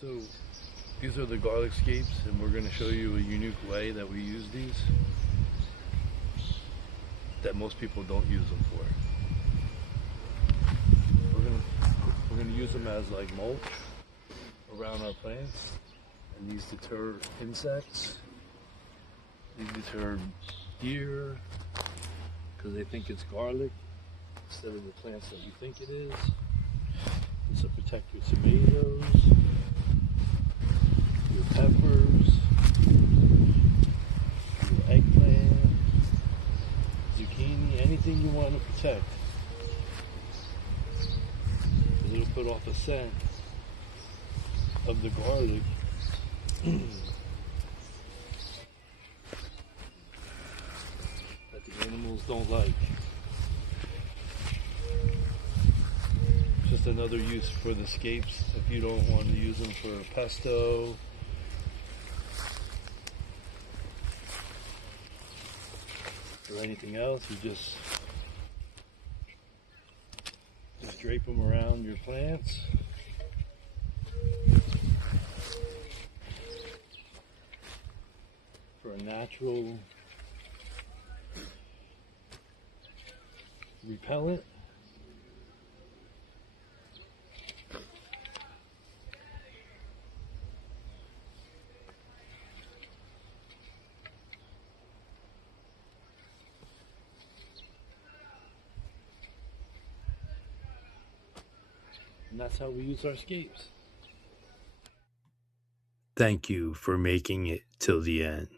So these are the garlic scapes, and we're going to show you a unique way that we use these that most people don't use them for. We're going to use them as like mulch around our plants, and these deter insects. These deter deer because they think it's garlic instead of the plants that you think it is. This will protect your tomatoes, your peppers, your eggplant, zucchini, anything you want to protect. Because it'll put off a scent of the garlic that the animals don't like. Just another use for the scapes if you don't want to use them for pesto. Or anything else, you just drape them around your plants. For a natural repellent. And that's how we use our scapes. Thank you for making it till the end.